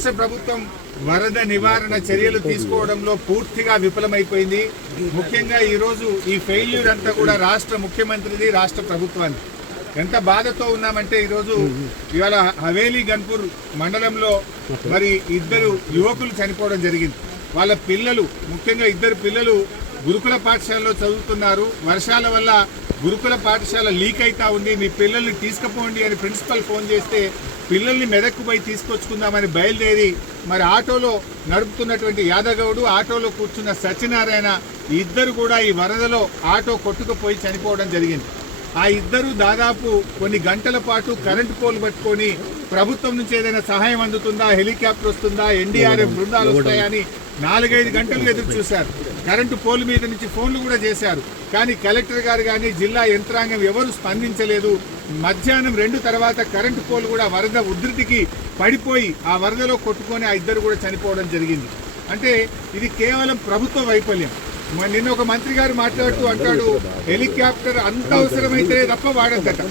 రాష్ట్ర ప్రభుత్వం వరద నివారణ చర్యలు తీసుకోవడంలో పూర్తిగా విఫలమైపోయింది. ముఖ్యంగా ఈరోజు ఈ ఫెయిల్యూర్ అంతా కూడా రాష్ట్ర ముఖ్యమంత్రిది, రాష్ట్ర ప్రభుత్వాన్ని. ఎంత బాధతో ఉన్నామంటే ఈరోజు ఇవాళ హవేలీ గన్పూర్ మండలంలో మరి ఇద్దరు యువకులు చనిపోవడం జరిగింది. వాళ్ళ పిల్లలు, ముఖ్యంగా ఇద్దరు పిల్లలు గురుకుల పాఠశాలలో చదువుతున్నారు. వర్షాల వల్ల గురుకుల పాఠశాల లీక్ అవుతా ఉంది, మీ పిల్లల్ని తీసుకుపోండి అని ప్రిన్సిపల్ ఫోన్ చేస్తే పిల్లల్ని మెదక్కు పోయి తీసుకొచ్చుకుందామని బయలుదేరి మరి ఆటోలో నడుపుతున్నటువంటి యాదగౌడు, ఆటోలో కూర్చున్న సత్యనారాయణ ఇద్దరు కూడా ఈ వరదలో ఆటో కొట్టుకుపోయి చనిపోవడం జరిగింది. ఆ ఇద్దరు దాదాపు కొన్ని గంటల పాటు కరెంటు పోల్ పట్టుకొని ప్రభుత్వం నుంచి ఏదైనా సహాయం అందుతుందా, హెలికాప్టర్ వస్తుందా, ఎన్డీఆర్ఎఫ్ బృందాలు వస్తాయని 4-5 గంటలు ఎదురు చూశారు. కరెంటు పోల్ మీద నుంచి ఫోన్లు కూడా చేశారు. కానీ కలెక్టర్ గారు కానీ జిల్లా యంత్రాంగం ఎవరు స్పందించలేదు. మధ్యాహ్నం 2 తర్వాత కరెంటు పోల్ కూడా వరద ఉధృతికి పడిపోయి ఆ వరదలో కొట్టుకొని ఆ ఇద్దరు కూడా చనిపోవడం జరిగింది. అంటే ఇది కేవలం ప్రభుత్వ వైఫల్యం. నిన్న ఒక మంత్రి గారు మాట్లాడుతూ అంటాడు, హెలికాప్టర్ అంత అవసరమైతే తప్ప వాడద్దట,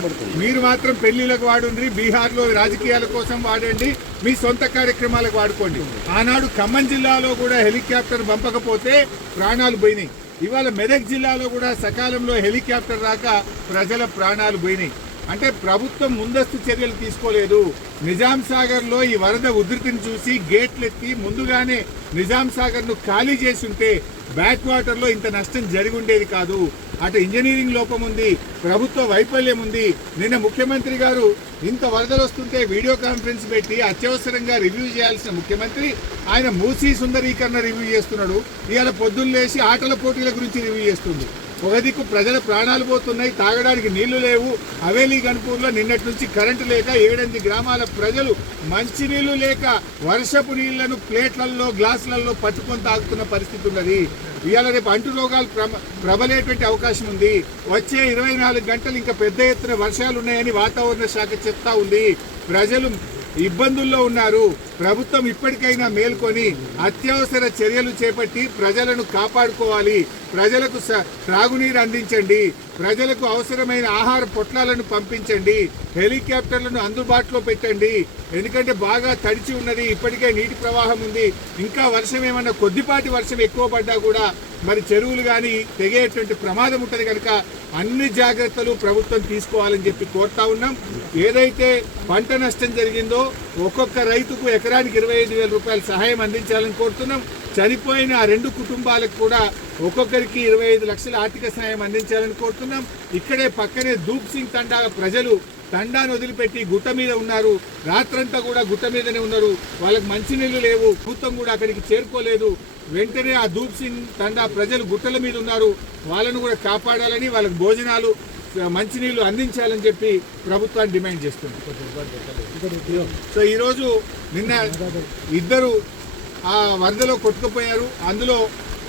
మీరు మాత్రం పెళ్లిలకు వాడండి, బీహార్లో రాజకీయాల కోసం వాడండి, మీ సొంత కార్యక్రమాలకు వాడుకోండి. ఆనాడు ఖమ్మం జిల్లాలో కూడా హెలికాప్టర్ పంపకపోతే ప్రాణాలు పోయినాయి. ఇవాళ మెదక్ జిల్లాలో కూడా సకాలంలో హెలికాప్టర్ రాక ప్రజల ప్రాణాలు పోయినాయి. అంటే ప్రభుత్వం ముందస్తు చర్యలు తీసుకోలేదు. నిజాం సాగర్లో ఈ వరద ఉధృతిని చూసి గేట్లెత్తి ముందుగానే నిజాం సాగర్ను ఖాళీ చేసి ఉంటే బ్యాక్ వాటర్లో ఇంత నష్టం జరిగి ఉండేది కాదు. అటు ఇంజనీరింగ్ లోపం ఉంది, ప్రభుత్వ వైఫల్యం ఉంది. నిన్న ముఖ్యమంత్రి గారు ఇంత వరదలు వస్తుంటే వీడియో కాన్ఫరెన్స్ పెట్టి అత్యవసరంగా రివ్యూ చేయాల్సిన ముఖ్యమంత్రి ఆయన మూసీ సుందరీకరణ రివ్యూ చేస్తున్నాడు. ఇవాళ పొద్దున్న లేచి ఆటల పోటీల గురించి రివ్యూ చేస్తుంది. ఒక దిక్కు ప్రజల ప్రాణాలు పోతున్నాయి, తాగడానికి నీళ్లు లేవు. హవేలీ గన్పూర్లో నిన్నటి నుంచి కరెంటు లేక 7-8 గ్రామాల ప్రజలు మంచినీళ్లు లేక వర్షపు నీళ్లను ప్లేట్లలో, గ్లాసులలో పట్టుకొని తాగుతున్న పరిస్థితి ఉన్నది. ఇవాళ రేపు అంటు రోగాలు ప్రబలేటువంటి అవకాశం ఉంది. వచ్చే 24 గంటలు ఇంకా పెద్ద ఎత్తున వర్షాలు ఉన్నాయని వాతావరణ శాఖ చెప్తా ఉంది. ప్రజలు ఇబ్బందుల్లో ఉన్నారు. ప్రభుత్వం ఇప్పటికైనా మేల్కొని అత్యవసర చర్యలు చేపట్టి ప్రజలను కాపాడుకోవాలి. ప్రజలకు త్రాగునీరు అందించండి, ప్రజలకు అవసరమైన ఆహార పొట్లాలను పంపించండి, హెలికాప్టర్లను అందుబాటులో పెట్టండి. ఎందుకంటే బాగా తడిచి ఉన్నది, ఇప్పటికే నీటి ప్రవాహం ఉంది. ఇంకా వర్షం ఏమన్నా కొద్దిపాటి వర్షం ఎక్కువ పడ్డా కూడా మరి చెరువులు కానీ తెగేటువంటి ప్రమాదం ఉంటుంది. కనుక అన్ని జాగ్రత్తలు ప్రభుత్వం తీసుకోవాలని చెప్పి కోరుతా ఉన్నాం. ఏదైతే పంట నష్టం జరిగిందో ఒక్కొక్క రైతుకు ఎకరానికి 25,000 రూపాయల సహాయం అందించాలని కోరుతున్నాం. చనిపోయిన ఆ 2 కుటుంబాలకు కూడా ఒక్కొక్కరికి 25 లక్షల ఆర్థిక సహాయం అందించాలని కోరుతున్నాం. ఇక్కడే పక్కనే దూప్ సింగ్ తండా ప్రజలు తండాను వదిలిపెట్టి గుట్ట మీద ఉన్నారు. రాత్రంతా కూడా గుట్ట మీదనే ఉన్నారు. వాళ్ళకి మంచినీళ్లు లేవు, ప్రభుత్వం కూడా అక్కడికి చేరుకోలేదు. వెంటనే ఆ దూప్ సింగ్ తండా ప్రజలు గుట్టల మీద ఉన్నారు, వాళ్ళను కూడా కాపాడాలని, వాళ్ళకి భోజనాలు, మంచినీళ్లు అందించాలని చెప్పి ప్రభుత్వాన్ని డిమాండ్ చేస్తుంది. సో ఈరోజు నిన్న ఇద్దరు ఆ వరదలో కొట్టుకుపోయారు. అందులో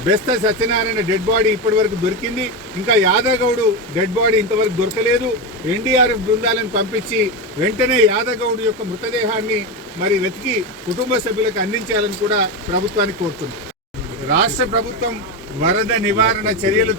బెస్త సత్యనారాయణ డెడ్ బాడీ ఇప్పటి వరకు దొరికింది. ఇంకా యాదగౌడు డెడ్ బాడీ ఇంతవరకు దొరకలేదు. ఎన్డీఆర్ఎఫ్ బృందాలను పంపించి వెంటనే యాదగౌడు యొక్క మృతదేహాన్ని మరి వెతికి కుటుంబ సభ్యులకు అందించాలని కూడా ప్రభుత్వాన్ని కోరుతుంది. రాష్ట్ర ప్రభుత్వం వరద నివారణ చర్యలు